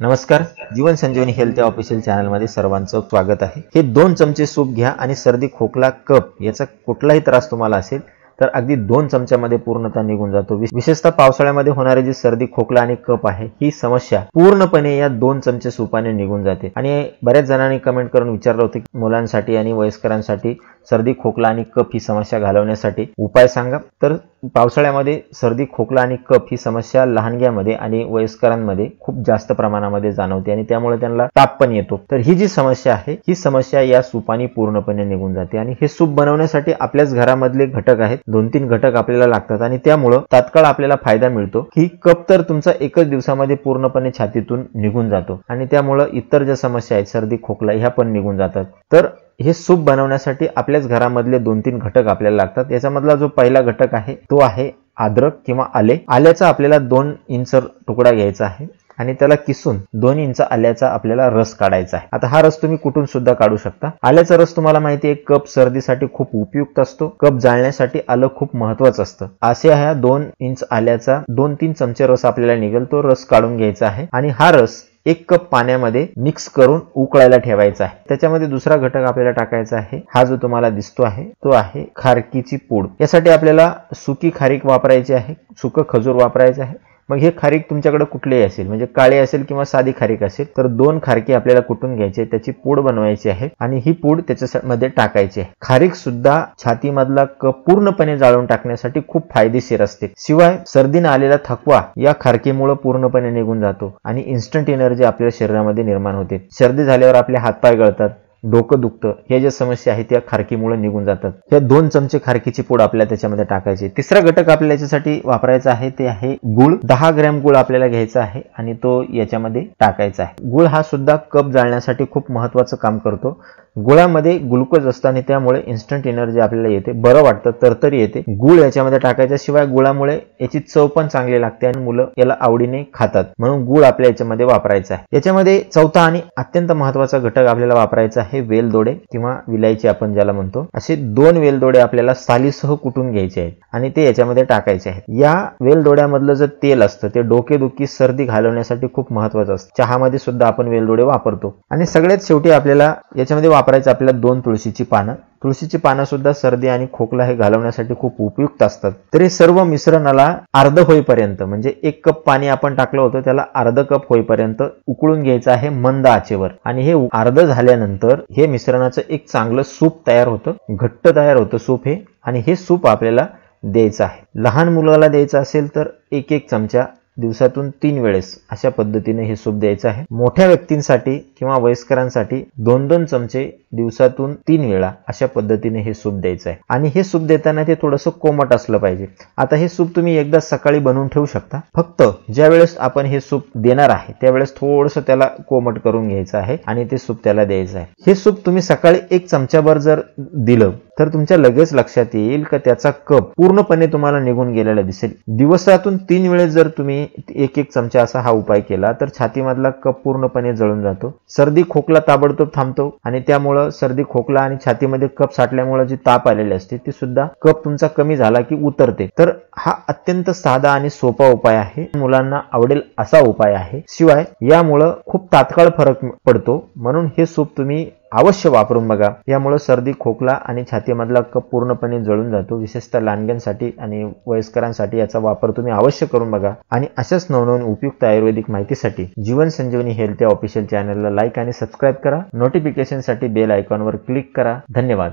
नमस्कार. जीवन संजीवनी हेल्थ या ऑफिशियल चॅनलमध्ये सर्वांचं स्वागत आहे. हे 2 चमचे सूप घ्या आणि सर्दी खोकला कफ याचा कुठलाही त्रास तुम्हाला असेल तर अगदी 2 चमच्यामध्ये पूर्णतः निघून जातो. विशेषतः पावसाळ्यामध्ये होणारी जी सर्दी खोकला आणि कफ आहे ही समस्या पूर्णपणे या 2 चमचे सूपाने निघून जाते. आणि बऱ्याच जणांनी कमेंट करून विचारलं होतं की मुलांसाठी आणि वयस्करांसाठी सर्दी खोकला आणि कफ ही समस्या घालवण्यासाठी उपाय सांगा. तर पावसाळ्यामध्ये सर्दी खोकला आणि कफ ही समस्या लहानग्यामध्ये आणि वयस्करांमध्ये खूप जास्त प्रमाणामध्ये जाणवते आणि त्यामुळे त्यांना ताप पण येतो. तर ही जी समस्या आहे ही समस्या या सूपाने पूर्णपणे निघून जाते. आणि हे सूप बनवण्यासाठी आपल्याच घरामधले घटक आहेत, 2-3 घटक आपल्याला लागतात आणि त्यामुळे तात्काळ आपल्याला फायदा मिळतो की कफ तर तुमचा एकच दिवसामध्ये पूर्णपणे छातीतून निघून जातो आणि त्यामुळे इतर ज्या समस्या आहेत सर्दी खोकला ह्या पण निघून जातात. तर हे सूप बनवण्यासाठी आपल्याच घरामधले 2-3 घटक आपल्याला लागतात. याच्यामधला जो पहिला घटक आहे तो आहे अद्रक किंवा आले. आल्याचा आपल्याला 2 इंच तुकडा घ्यायचा आहे आणि त्याला किसून 2 इंच आल्याचा आपल्याला रस काढायचा आहे. आता हा रस तुम्ही कुठून सुद्धा काढू शकता. आल्याचा रस तुम्हाला माहिती आहे कफ सर्दीसाठी खूप उपयुक्त असतो. कफ जाळण्यासाठी आलं खूप महत्वाचं असतं. असे ह्या 2 इंच आल्याचा 2-3 चमचे रस आपल्याला निघेल तो रस काढून घ्यायचा आहे आणि हा रस 1 कप पाण्यामध्ये मिक्स करून उकळायला ठेवायचा आहे. त्याच्यामध्ये दुसरा घटक आपल्याला टाकायचा आहे. हा जो तुम्हाला दिसतो आहे तो आहे खारकीची पूड. यासाठी आपल्याला सुकी खारीक वापरायची आहे, सुकं खजूर वापरायचं आहे. मग हे खारीक तुमच्याकडे कुठलेही असेल, म्हणजे काळी असेल किंवा साधी खारीक असेल तर 2 खारकी आपल्याला कुटून घ्यायची, त्याची पूड बनवायची आहे आणि ही पूड त्याच्यामध्ये टाकायची आहे. खारीक सुद्धा छातीमधला कफ पूर्णपणे जाळून टाकण्यासाठी खूप फायदेशीर असते. शिवाय सर्दीने आलेला थकवा या खारकीमुळे पूर्णपणे निघून जातो आणि इन्स्टंट एनर्जी आपल्या शरीरामध्ये निर्माण होते. सर्दी झाल्यावर आपले हातपाय गळतात, डोकं दुखतं, हे ज्या समस्या आहेत त्या खारकीमुळे निघून जातात. या 2 चमचे खारकीची पूड आपल्याला त्याच्यामध्ये टाकायची. तिसरा घटक आपल्याला याच्यासाठी वापरायचा आहे ते आहे गुळ. 10 ग्रॅम गुळ आपल्याला घ्यायचा आहे आणि तो याच्यामध्ये टाकायचा आहे. गुळ हा सुद्धा कफ जाळण्यासाठी खूप महत्वाचं काम करतो. गुळामध्ये ग्लुकोज असतं आणि त्यामुळे इन्स्टंट एनर्जी आपल्याला येते, बरं वाटतं, तरतरी येते. गुळ याच्यामध्ये टाकायच्या. शिवाय गुळामुळे याची चव पण चांगली लागते आणि मुलं याला आवडीने खातात, म्हणून गुळ आपल्या याच्यामध्ये वापरायचा आहे. याच्यामध्ये चौथा आणि अत्यंत महत्वाचा घटक आपल्याला वापरायचा आहे वेलदोडे किंवा विलायची आपण ज्याला म्हणतो. असे 2 वेलदोडे आपल्याला सालीसह कुटून घ्यायचे आहेत आणि ते याच्यामध्ये टाकायचे आहेत. या वेलदोड्यामधलं जे तेल असतं ते डोकेदुखी सर्दी घालवण्यासाठी खूप महत्वाचं असतं. चहामध्ये सुद्धा आपण वेलदोडे वापरतो. आणि सगळ्यात शेवटी आपल्याला याच्यामध्ये वापरायचं आपल्याला 2 तुळशीची पानं. तुळशीची पानं सुद्धा सर्दी आणि खोकला हे घालवण्यासाठी खूप उपयुक्त असतात. तर हे सर्व मिश्रणाला अर्ध होईपर्यंत, म्हणजे 1 कप पाणी आपण टाकलं होतं त्याला अर्ध कप होईपर्यंत उकळून घ्यायचं आहे मंद आचेवर. आणि हे अर्ध झाल्यानंतर हे मिश्रणाचं एक चांगलं सूप तयार होतं, घट्ट तयार होतं सूप हे. आणि हे सूप आपल्याला द्यायचं आहे. लहान मुलाला द्यायचं असेल तर 1-1 चमचा दिवसातून 3 वेळेस अशा पद्धतीने हे सूप द्यायचं आहे. मोठ्या व्यक्तींसाठी किंवा वयस्करांसाठी 2-2 चमचे दिवसातून 3 वेळा अशा पद्धतीने हे सूप द्यायचं आहे. आणि हे सूप देताना ते थोडंसं कोमट असलं पाहिजे. आता हे सूप तुम्ही एकदा सकाळी बनवून ठेवू शकता. फक्त ज्या वेळेस आपण हे सूप देणार आहे त्यावेळेस थोडंसं त्याला कोमट करून घ्यायचं आहे आणि ते सूप त्याला द्यायचं आहे. हे सूप तुम्ही सकाळी 1 चमचाभर जर दिलं तर तुमच्या लगेच लक्षात येईल की त्याचा कफ पूर्णपणे तुम्हाला निघून गेलेला दिसेल. दिवसातून 3 वेळेस जर तुम्ही 1-1 चमचा असा हा उपाय केला तर छातीमधला कफ पूर्णपणे जळून जातो. सर्दी खोकला ताबडतोब थांबतो आणि त्यामुळं सर्दी खोकला आणि छातीमध्ये कफ साठल्यामुळे जी ताप आलेली असते ती सुद्धा कफ तुमचा कमी झाला की उतरते. तर हा अत्यंत साधा आणि सोपा उपाय आहे, मुलांना आवडेल असा उपाय आहे. शिवाय यामुळं खूप तात्काळ फरक पडतो, म्हणून हे सूप तुम्ही अवश्य वापरून बघा. यामुळे सर्दी खोकला आणि छातीमधला कफ पूर्णपणे जळून जातो. विशेषतः लहानग्यांसाठी आणि वयस्करांसाठी याचा वापर तुम्ही अवश्य करून बघा. आणि अशाच नवनवीन उपयुक्त आयुर्वेदिक माहितीसाठी जीवन संजीवनी हेल्थ या ऑफिशियल चॅनलला लाईक आणि सबस्क्राईब करा. नोटिफिकेशनसाठी बेल आयकॉनवर क्लिक करा. धन्यवाद.